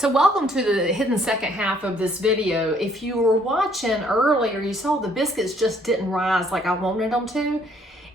So welcome to the hidden second half of this video. If you were watching earlier, you saw the biscuits just didn't rise like I wanted them to.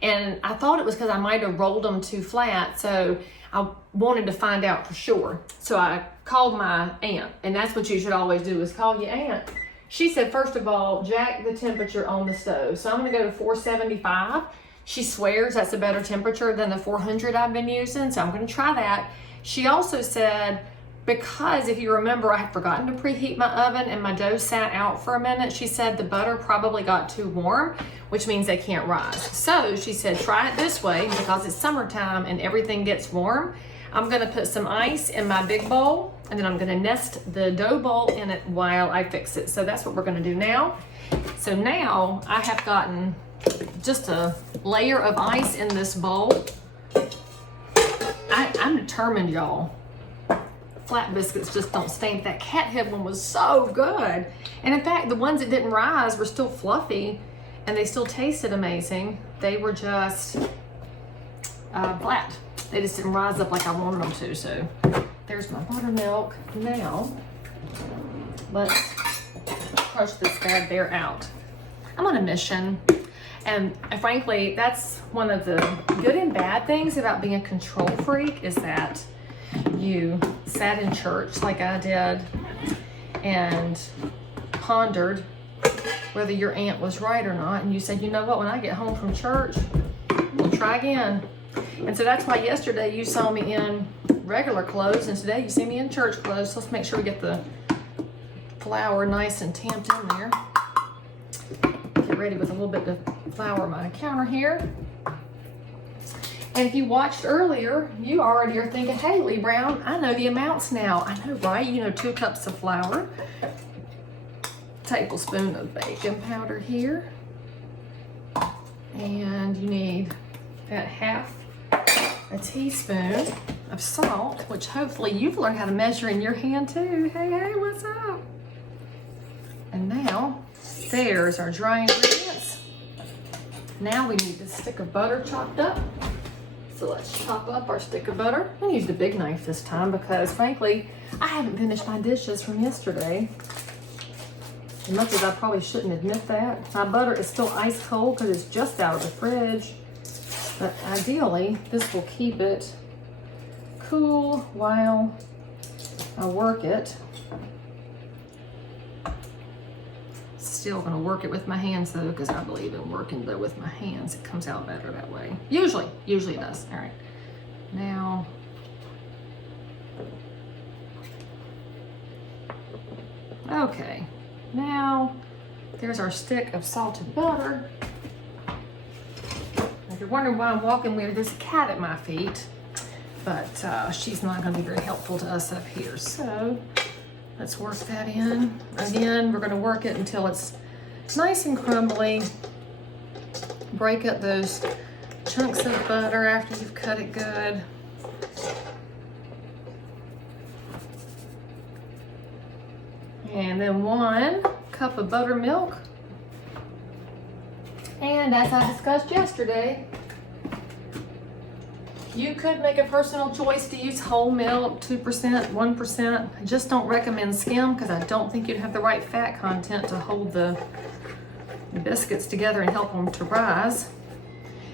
And I thought it was because I might have rolled them too flat. So I wanted to find out for sure. So I called my aunt, and that's what you should always do, is call your aunt. She said, first of all, jack the temperature on the stove. So I'm gonna go to 475. She swears that's a better temperature than the 400 I've been using. So I'm gonna try that. She also said, because if you remember, I had forgotten to preheat my oven and my dough sat out for a minute. She said the butter probably got too warm, which means they can't rise. So she said, try it this way because it's summertime and everything gets warm. I'm gonna put some ice in my big bowl and then I'm gonna nest the dough ball in it while I fix it. So that's what we're gonna do now. So now I have gotten just a layer of ice in this bowl. I'm determined, y'all. Flat biscuits just don't stink. That cat head one was so good. And in fact, the ones that didn't rise were still fluffy and they still tasted amazing. They were just flat. They just didn't rise up like I wanted them to. So there's my buttermilk. Now, let's crush this bad bear out. I'm on a mission. And frankly, that's one of the good and bad things about being a control freak, is that you sat in church like I did and pondered whether your aunt was right or not, and you said, you know what, when I get home from church, we'll try again. And so that's why yesterday you saw me in regular clothes and today you see me in church clothes. So let's make sure we get the flour nice and tamped in there. Get ready with a little bit of flour on my counter here. And if you watched earlier, you already are thinking, hey, Lee Brown, I know the amounts now. I know, right? You know, 2 cups of flour, tablespoon of baking powder here, and you need about half a teaspoon of salt, which hopefully you've learned how to measure in your hand too. Hey, hey, what's up? And now, there's our dry ingredients. Now we need a stick of butter chopped up. So let's chop up our stick of butter. I'm gonna use the big knife this time because frankly, I haven't finished my dishes from yesterday. As much as I probably shouldn't admit that. My butter is still ice cold because it's just out of the fridge. But ideally, this will keep it cool while I work it. Still gonna work it with my hands though, because I believe in working though with my hands. It comes out better that way. Usually it does. All right, now okay, now there's our stick of salted butter. If you're wondering why I'm walking weird, there's a cat at my feet, but she's not gonna be very helpful to us up here. So let's work that in. Again, we're gonna work it until it's nice and crumbly. Break up those chunks of butter after you've cut it good. And then 1 cup of buttermilk. And as I discussed yesterday, you could make a personal choice to use whole milk, 2%, 1%. I just don't recommend skim because I don't think you'd have the right fat content to hold the biscuits together and help them to rise.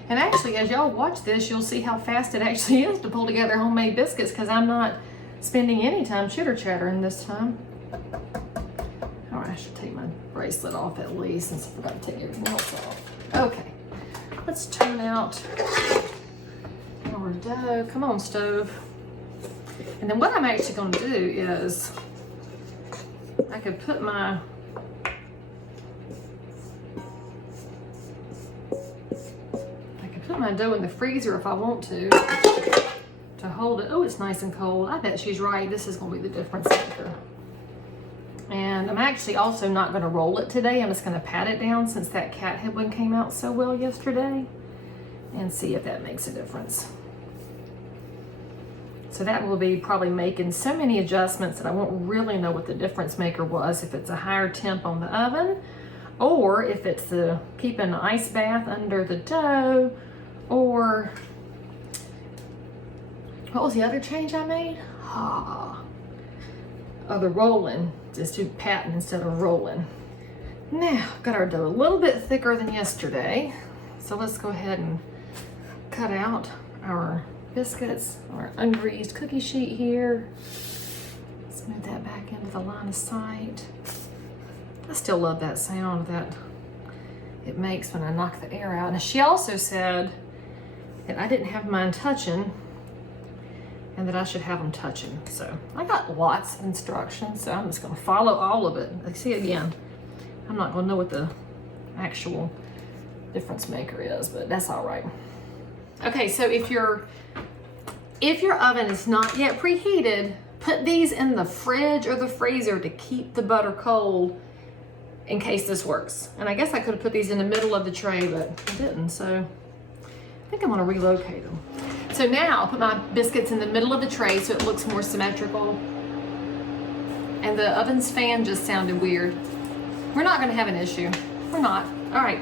And actually, as y'all watch this, you'll see how fast it actually is to pull together homemade biscuits because I'm not spending any time chitter-chattering this time. All right, I should take my bracelet off at least since I forgot to take everything else off. Okay, let's turn out our dough. Come on, stove. And then what I'm actually going to do is I could put my dough in the freezer if I want to hold it. Oh, it's nice and cold. I bet she's right. This is going to be the difference maker. And I'm actually also not going to roll it today. I'm just going to pat it down since that cat head one came out so well yesterday and see if that makes a difference. So that will be probably making so many adjustments that I won't really know what the difference maker was, if it's a higher temp on the oven or if it's the keeping an ice bath under the dough, or what was the other change I made? the rolling, just do patting instead of rolling. Now, got our dough a little bit thicker than yesterday. So let's go ahead and cut out our biscuits, our ungreased cookie sheet here. Let's move that back into the line of sight. I still love that sound that it makes when I knock the air out. And she also said that I didn't have mine touching and that I should have them touching. So I got lots of instructions, so I'm just gonna follow all of it. See, again, I'm not gonna know what the actual difference maker is, but that's all right. Okay, so if your oven is not yet preheated, put these in the fridge or the freezer to keep the butter cold in case this works. And I guess I could have put these in the middle of the tray, but I didn't, so I think I'm gonna relocate them. So now I'll put my biscuits in the middle of the tray so it looks more symmetrical. And the oven's fan just sounded weird. We're not gonna have an issue. We're not. All right.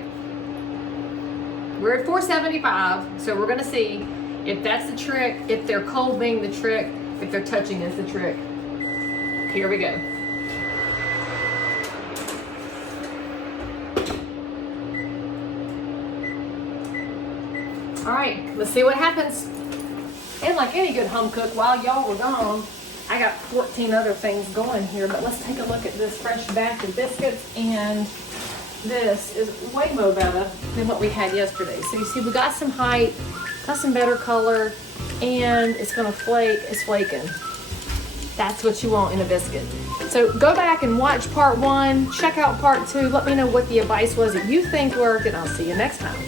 We're at 475, so we're gonna see if that's the trick, if they're cold being the trick, if they're touching is the trick. Here we go. All right, let's see what happens. And like any good home cook, while y'all were gone, I got 14 other things going here, but let's take a look at this fresh batch of biscuits, and this is way more better than what we had yesterday. So you see we got some height, got some better color, and it's gonna flake, it's flaking. That's what you want in a biscuit. So go back and watch part 1, check out part 2, let me know what the advice was that you think worked, and I'll see you next time.